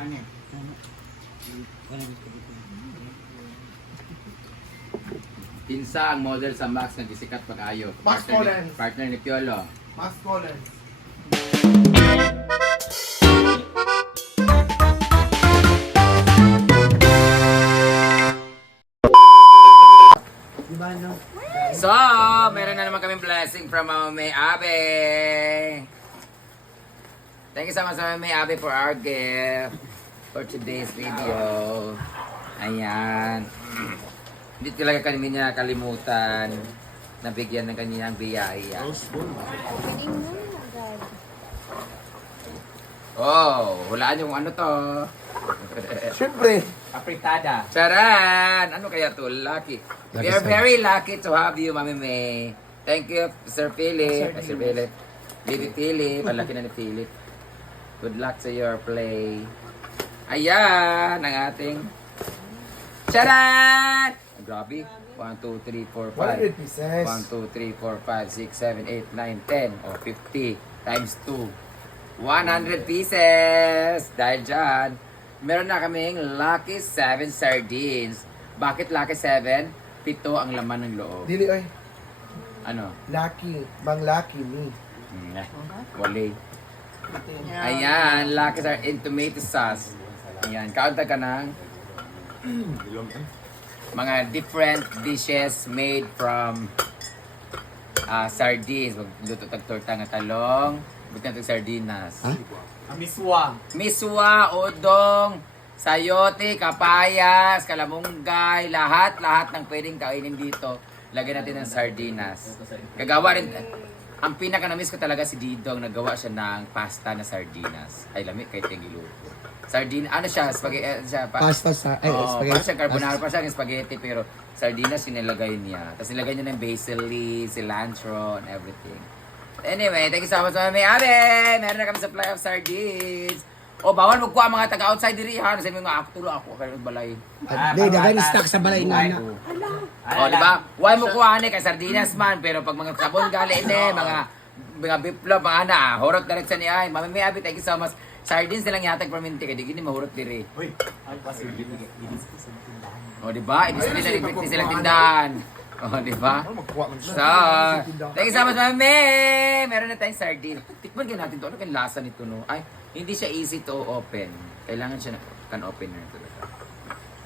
Ano yan? Tinsa ang model sa Max na gisikat pag-ayo. Max Collins. Partner ni Piolo. Max Collins. Diba no? So, meron na naman kaming blessing from Mama May Abe. Thank you so much Mama May Abe for our gift for today's video. Ayan. Hindi talaga kami niya kalimutan na bigyan ng kanyang biyaya. Opening mo na, guys. Oh, hulaan yung ano to. Siyempre. Apritada. Charan! Ano kaya to? Lucky. We are very lucky to have you, Mami May. Thank you, Sir Philip. Sir Philip. Baby Philip. Palaki na ni Philip. Good luck to your play. Ayan, ang ating charan! Grabe. 1, 2, 3, 4, 100 5. pieces. 1, 2, 3, 4, 5, 6, 7, 8, 9, 10. O, 50 times 2. 100 pieces. Dahil dyan, meron na kaming Lucky 7 sardines. Bakit Lucky 7? 7 ang laman ng loob. Dili oy. Ano? Lucky. Bang lucky me. Wali. Ayan, Lucky are in tomato sauce. Ayan, kaunta ka ng mga different dishes made from sardines. Magluto tag-torta nga talong. Buti na sardinas. Miswa, udong, sayote, kapayas, kalamunggay, lahat ng pwedeng kainin dito. Lagyan natin ng sardinas. Gagawa rin, ang pinaka-namiss ko talaga si Didong, nagawa siya ng pasta na sardinas. Ay, lamig kay Tengiluto. Sardina, ano siya, spaghetti, Pasta sa, parang siya carbonara, parang siyang spaghetti, pero sardinas sinilagay niya. Tapos nilagay niya ng basil leaves, cilantro, and everything. Anyway, thank you so much, Mami Abe! Meron na kami supply of sardines. O, bawal magkuha mga taga-outside diri, ha? Nasa mga aktulo ako, kayo balay. Hindi, dagan stock sa balay na. O, di ba? Why mo kuha ni kay sardinas man, pero pag mga sabon gali mga biplop, mga ana, horot direct sa niya. Mami Abe, thank you so much. Sardines nilang yatag perminti, kaya di gini mahurot diri. O, di ba? Ibig sabihin na silang tindahan. O, di ba? So, thank you so much, Mami! Meron na tayong sardine. Tikman ka natin to. Ano kayong lasa nito, no? Ay, hindi siya easy to open. Kailangan siya can opener talaga.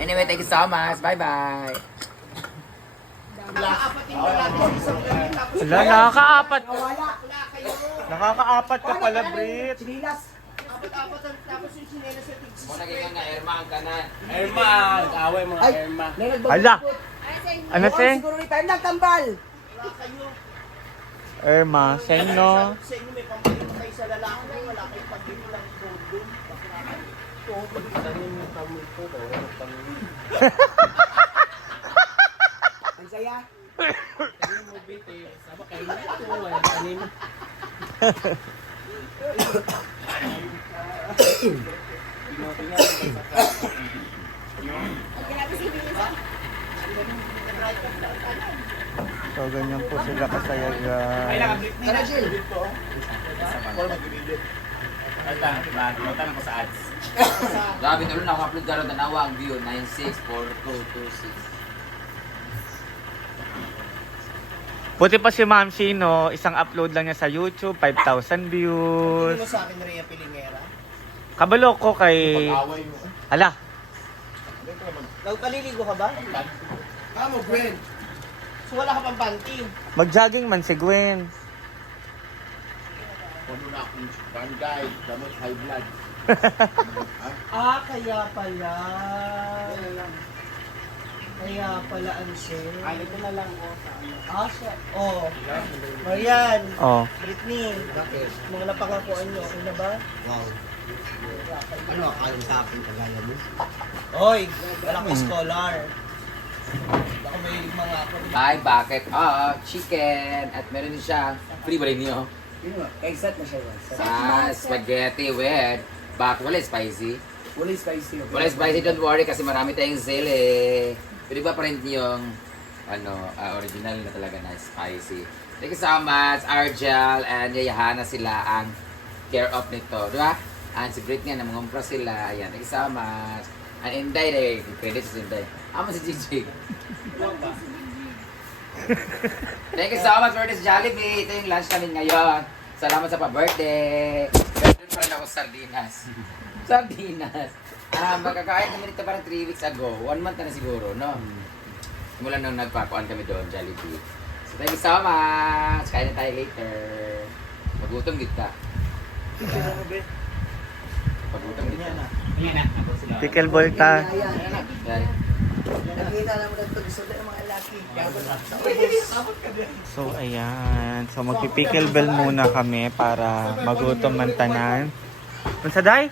Anyway, thank you so much. Bye-bye! Wala, nakakaapat. Nakakaapat ka pala, Brit. Muna kayo nga, Irma ang kanan. Erma, away mo, Erma. Hala! Ano, Seng? Siguro ni tayo ng kambal. Erma, Seng, no? Sa inyo may pamilya kayo sa lalaki, wala kayong pagdito lang condom. Ang saya. So, ganyan po sila kasaya, guys. Tara, Jill. Grabe, tuloy na ako-upload ka rin tanawa ang view, 964226. Buti pa si Ma'am Shino, isang upload lang niya sa YouTube, 5,000 views. Ano sa akin, Rhea Pilingera? Kabalo ko kay... Hala, Nagpaliligo ka ba? Amo, Gwen. So wala ka pang panty. mag-jogging man si Gwen. Puno na akong barangay, damit high blood. Ah, kaya pala. Kaya pala, Ansel. Ay, ito na lang oh, sa ano. Ah, siya. Oh. Marian. Oh. Britney. Mga napangakuan nyo, okay na ba? Wow. Ano, akalang sa akin kagaya mo? Oy, wala ko scholar. Baka may mga ako. Ay, bakit? Chicken. At meron din siya. Free ba rin niyo? Exat na siya. Spaghetti with wala spicy. Wala spicy. Wala spicy, don't worry kasi marami tayong sale eh. Pwede ba print yung original na talaga na spicy. Thank you so much, Argel and Yayahana sila ang care of nito. Diba? And si Britney, namangumpra sila. Ayan, thank you so much. And Inday, eh, credit sa Inday. Amo si Gigi. Thank you so much for this Jollibee. Ito yung lunch namin ngayon. Salamat sa pa-birthday. Doon pa rin ako sardinas. Sardinas. Magkakain kami nito parang 3 weeks ago. 1 month na siguro, no? Simula nung nagpakuan kami doon, Jollibee. So thank you so much. Kain na tayo later. Pagutom kita. Pagutom kita. Pickle Volta. Nakita naman ito. Gusto na yung mga laki. So, ayan. So, magpipikil bell muna kami para magutom man tanan. Unsa day?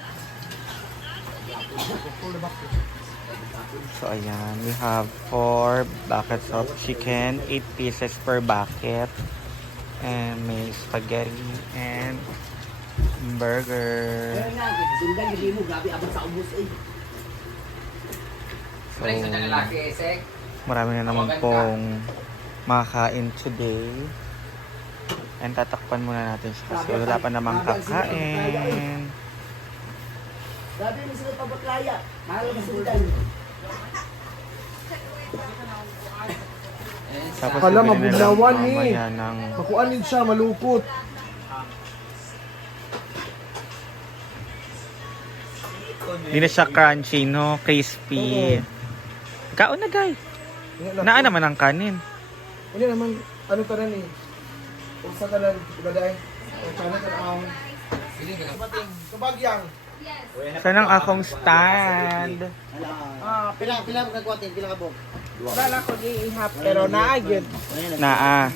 So, ayan. We have 4 buckets of chicken. 8 pieces per bucket. And may spaghetti and burger. Sundan, hindi mo. Gabi abang sa ubos eh. So, Balik sa lalaki, Sek. marami na naman pong makakain today. And tatakpan muna natin siya kasi wala pa namang kakain. Gabi mo sila pabaklaya. Mahal ka sundan. Tapos Kala, bibili na lang mabugnawan eh. mamaya ng Makuanin siya, malukot. Hindi na siya crunchy, no? Crispy. Kaon na, guy. Naan naman ang kanin. Hindi naman, ano ka rin eh. Usa ka rin, ibaday. O sana ka ang kabagyang. Saan ang akong stand? Pila nagkuhatin, pila ka bog. Wala ko giihap pero naagid. Naa.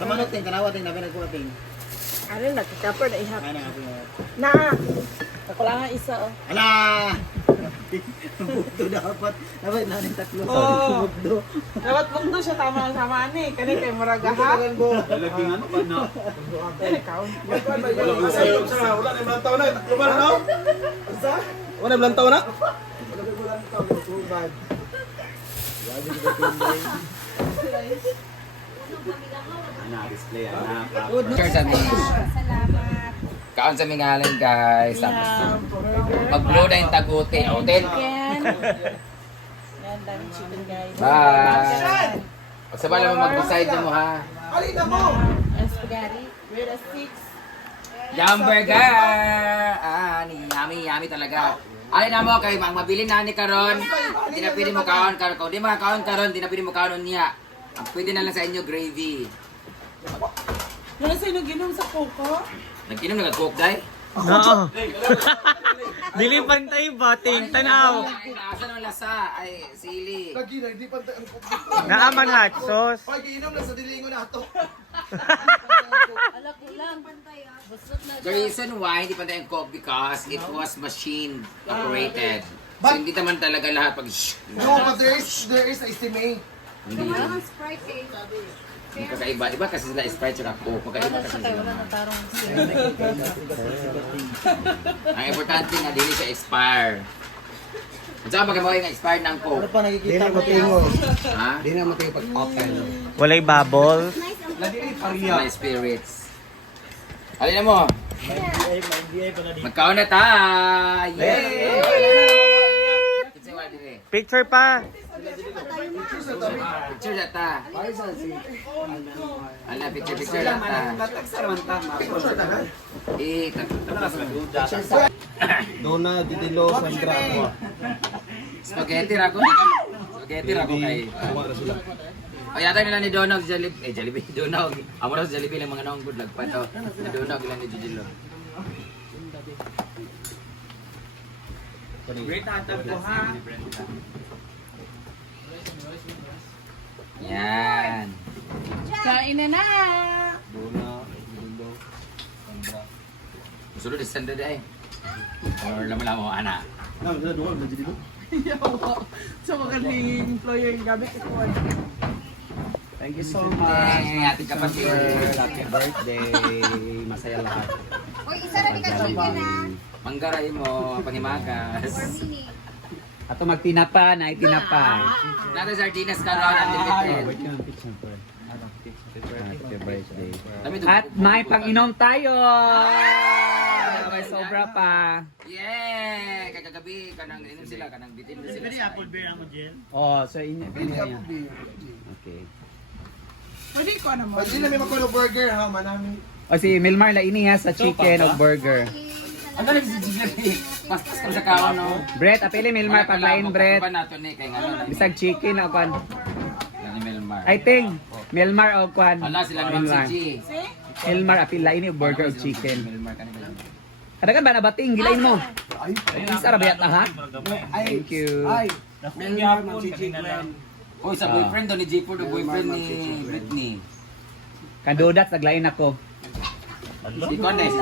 Kamanutin, kanawatin na pinagkuhatin. Ano nagkakaper na ihap. Ay na nga Na. Ako lang ang isa oh. Ala! Bukdo dapat. Dapat na rin tatlo. Oh. Bukdo. Dapat bugdo siya tama ng sama ni. Kani kay murag ha. Laging ano pa na? Dili kaon. Wala na ilang taon na, tatlo ba na no? Wala na ilang taon na? Wala na ilang taon na, too bad. Na-display na. Cheers sa mga. Salamat. Kaon sa mga halin, guys. Tapos, mag-blow na yung taguti. Hotel. Yan. Yan dami chicken guys. Bye. Pagsabala mo mag-decide mo, ha? Alin na mo! And spaghetti with a 6. Yum burger! Yummy talaga. Alin na mo, kay mabili na ni karon. Hindi na pwede mo kaon karon. Kung di makakaon karon, di na pwede mo kaon niya. Ang pwede na lang sa inyo, gravy. Ano sa inyo ginom sa coco? Nag-inom na nag-coke, day? Oo. Dili pantay ba? Ting tanaw. Ay, nasa naman lasa. Ay, sili. Lagi na, hindi pa tayo. Naaman hot sauce. Ay, giinom na sa dilingo na ito. Alak ko lang. Pantay ah. Busot na The reason why hindi pa tayo coke because it was machine operated. So, hindi naman talaga lahat pag No, but there is a estimate. hindi. Ang Sprite eh. Magkakaiba. Diba kasi sila Sprite at Coke? Magkaiba kasi sila. Ang importante nga, dili siya expire. At saka pagka yung expired ng Ano Coke. pa nakikita mo? Ha? Hindi na matay pag-open. Walay bubbles. My spirits. Alin na mo? Magkaon na tayo! Yay! Kitsa wala din eh. Picture pa. Picture na ta. Ala, picture na ta. Dona, Didilo, Sandra. Spaghetti ra ko. Spaghetti ra ko kay. O yata nila ni Donald Jollibee. Jollibee. Donald. Amo ra sa Jollibee lang mga naong good lagpat. O, ni Donald ilan ni Jujilo. Great atap ko ha. Yan. Kain na na. Dona, Didilo, Sandra. Musulod is Sandra day. Or lamang mo, ana. So magaling employer yung gabi ko. Thank you so much. Ating kapatid. Happy birthday. Masaya lahat. Uy, isa na ni ka chicken ah. Manggaray mo, pangimagas. For mini. Ato magtinapa, naitinapa. Nato sardinas ka ron, unlimited. Happy birthday. Dami At may pang-inom tayo! May soft sobra pa. Yeah! Kagagabi, kanang inom sila, kanang bitin na sila. Pwede apple beer ako, Jen. Oh, so inyo. Okay. Pwede ko naman. Pag hindi namin magkulo burger ha, manami. O si Milmar la ini ha sa chicken o burger. Ang galing si Gigi. Paspas ka sa kaon, no? Bread, apili Milmar paglain bread. Ba nato ni kay ngano? Bisag chicken o kwan. Ni Melmar. I think Milmar o kwan. Ala sila naman Milmar. si G. Milmar apila ini burger o chicken. Melmar kanila. Kadagan ba na bating gilain mo? Isa ra ba yata ha? Thank you. Ay, Melmar, mag-chicken lang. Oy, sa boyfriend do ni G for the boyfriend ni Britney. Kandudat naglain ako. Si Cones.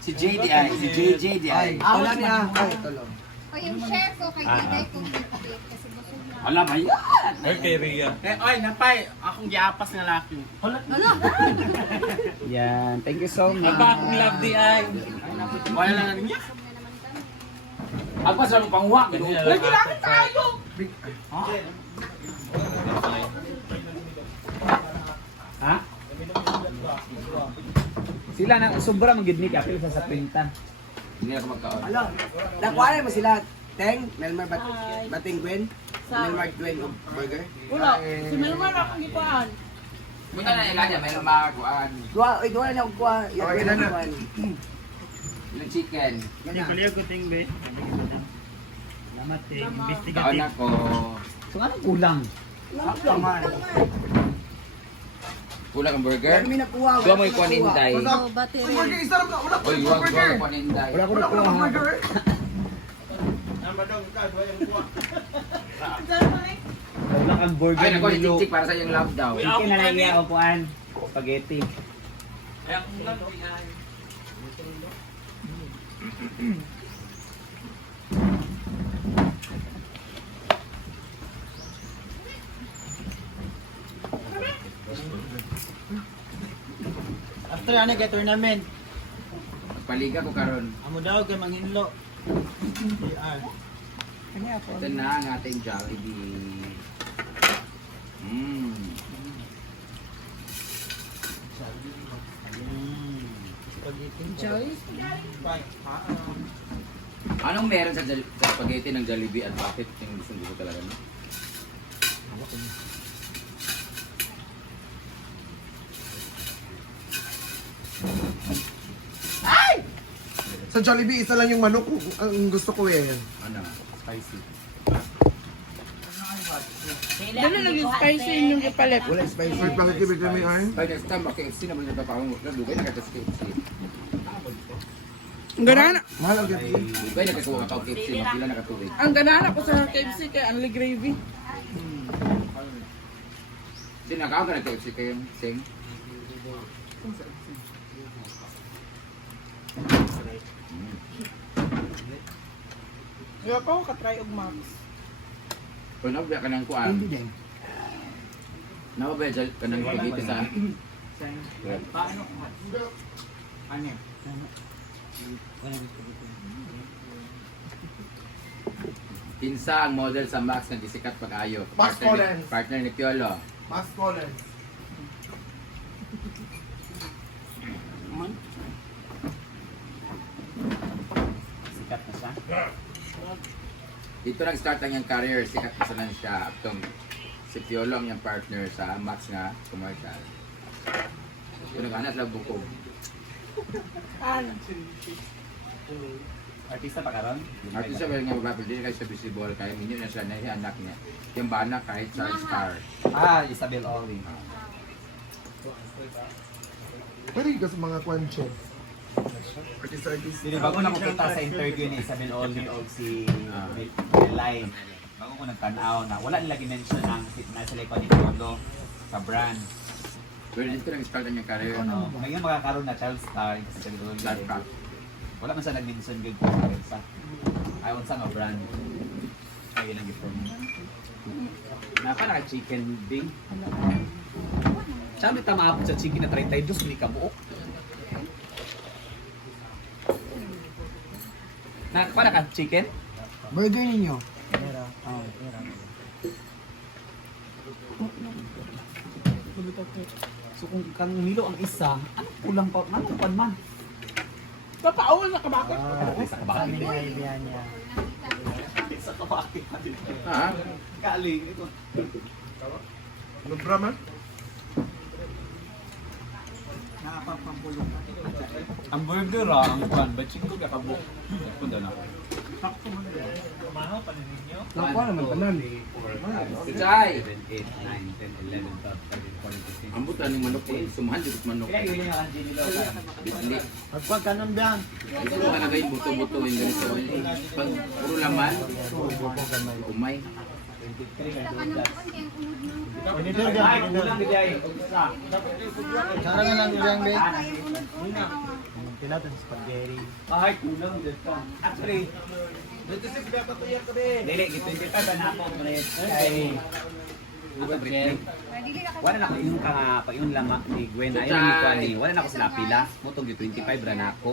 Si JD ay, si JJ di ay. Wala niya. Ay, tulong. O yung share ko kay Daday kong bitbit kasi busog na. Ala ba yan? Okay, Ria. Oy, napay. Akong giapas nga laki. Yan, thank you so much. Akong love di ay. Wala lang niya. Agpas lang pangwa. Lagi lang tayo! Ha? Sila na sobra magid ni apil sa pinta. Hindi ako magkaon. Alam, nakuha mo sila. Teng, Melmar Bating Gwen. Melmar Gwen o burger. Wala. Si Melmar akong gipaan. Muna na ilanya, may makakuan. Duwa na akong kuha. Okay na na. Yung chicken. Hindi ko liya ko ting be. Salamat ting. Kaon Investigative. ako. So anong kulang? Kulang ang burger. Kami nakuha. Gusto mo ikuan Inday. Oh, battery. Burger, isa lang na. Wala ko Oy, yung wag burger. ko ikuan Inday. Wala ko Wala ko nakuha. yung burger eh. Wala kang burger Ay, nakuha ni ni Milo. Chick para sa iyong love daw. Chicken na lang iya o kuan. Spaghetti. Ay, akong love di ay. After ano kay tournament, Paliga ko karon. amo daw kay manghinlo. PR. Ito na ang ating Jollibee. Anong meron sa spaghetti ng Jollibee at bakit yung gusto ko talaga? No? Sa Jollibee, isa lang yung manok ang gusto ko eh. Ano? Spicy. Dali lang yung spicy yung ipalit. Wala spicy. Wait, bakit ibig kami ay? By next time, KFC naman yung papakong dugay na kasi KFC. Ang ganana. Mahal ang gabi. Dugay na kasi kung kapag KFC, makila na katubig. Ang ganana ko sa KFC kay Only Gravy. Sinakaw ka na KFC kayo, Sing? Kaya ko katry og Max. Kung nababiya ka ng kuan, nababiya ka ng spaghetti sa... Pinsa ang model sa Max na disikat pag-ayo. Max Collins. Partner ni Piolo. Mas Collins. Sikat na siya. Dito nag-start ang yung career, sikat na sa siya. Itong si Piolo ang yung partner sa Max nga commercial. Yung nag-anak lang buko. Artista pa karon? Artist siya nga babae, hindi kayo siya visible, kaya minyo na siya na yung anak niya. Yung bana kahit sa star. Ah, Isabel Oli. Pwede ka sa mga kwanche. Artist. Sino bago na makita sa interview ni Isabel Oli o si Live. Bago ko nagtanaw na wala nila ginention ang nasa likod ni Polo sa brand. Pero dito nag-start ang yung career. Ano, ngayon makakaroon na Charles Star kasi sa Isabel Blood Oli. pack. Wala man siya nag-mention good kung karon sa ayaw sa nga brand. Ay ilang gito. Napa na chicken ding. Sabi ta maabot sa chicken na 32 ni kabuok. Na para ka chicken? Burger ninyo. So kung kang Milo ang isa, ano kulang pa? Ano pa man? Papaawal na kabakot. Sa kabakit. Sa kabakit. Ha? Galing ito. Lubra man? Ang burger ang kwan, but chico ka kabuk. Punta na. Nakuha naman tanan. Chay! 7, 8, 9, 10, 11, 12, 13, 14, 15. Ang buta ng manok eh. Sumahan dito sa manok. Kaya yun yung kanji nila. Bitli. Magpag ka ng biyan. Ito ko talaga yung buto-buto yung ganito. Pag puro laman, umay. Ay, kulang di ay. Sarang nga lang biyan, be. Pilato sa spaghetti. Ay, kulang dito. Actually, dili, gito yung kita na ako. Kay, wala na ko yung pag yung lama ni Gwen ayaw ni Kwan ni wala na ako sila pila mutong yung 25 ra na ako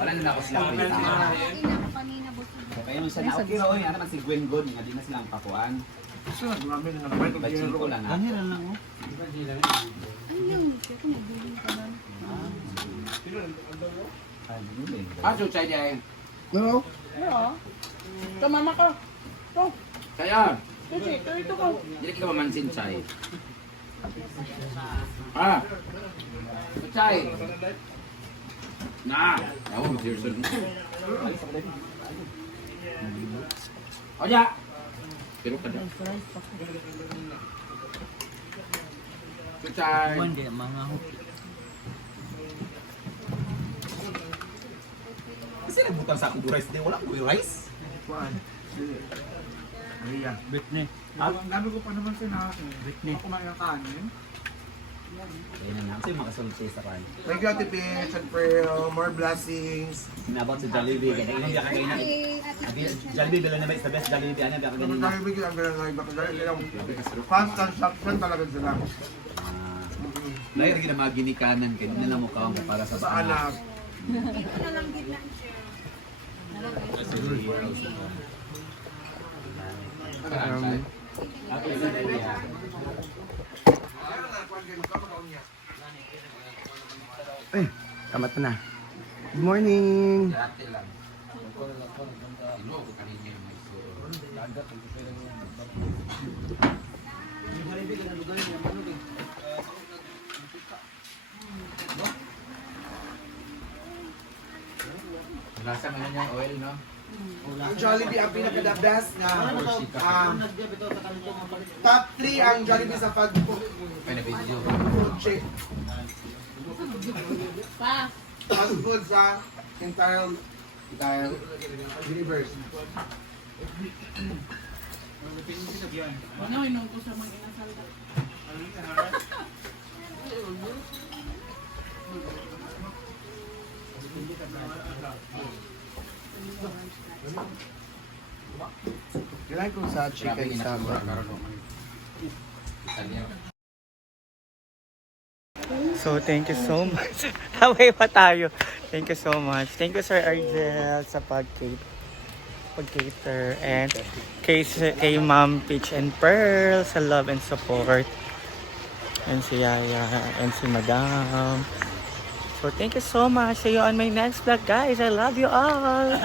wala na ako sila pila kaya yung sa na okay ra oy ano man si Gwen God nga di na silang pakuan Marami na naman. bachiko lang na lang mo. Ah, so Chay di ay. No? Yeah. Kamama ka. Ito. Kaya, Sushi, ito ko. hindi ka mamansin Chay. Ah! Chay! Na! Ako, seriously. O ya! Pero ka na. So Chay! Hindi, mga kasi nagbutang sa ako rice di wala ko rice Britney. Ang dami ko pa naman sinakin. Ako kumain ng kanin. ayun na kasi makasulod siya sa kan Thank you, Ate Peach and Pearl. More blessings. about sa Jollibee kaya ilang ka kaya na Jollibee bila na ba is the best Jollibee ano ba Kung ganun tayo bigyan ang ganang live, baka dahil ilang fast transaction talaga sila. dahil rin na mga ginikanan kaya hindi na lang mukha para sa Sa anak. Ay, kamat na. Good morning. Dati lang. Sino ako kanina yung may suro? Lasa mo na niya oil, no? Ang Jollibee ang pinaka-the best na top 3 ang Jollibee sa food Pinabidyo. chain. Fast food sa entire universe. Ano, inom ko sa mga inasal. Kailangan ko sa chicken samba. So, thank you so much. Away pa tayo. Thank you so much. Thank you, Sir Argel, sa pag-cater. And kay Ma'am Peach and Pearl sa love and support. And si Yaya and si Madam. So, thank you so much. See you on my next vlog, guys. I love you all.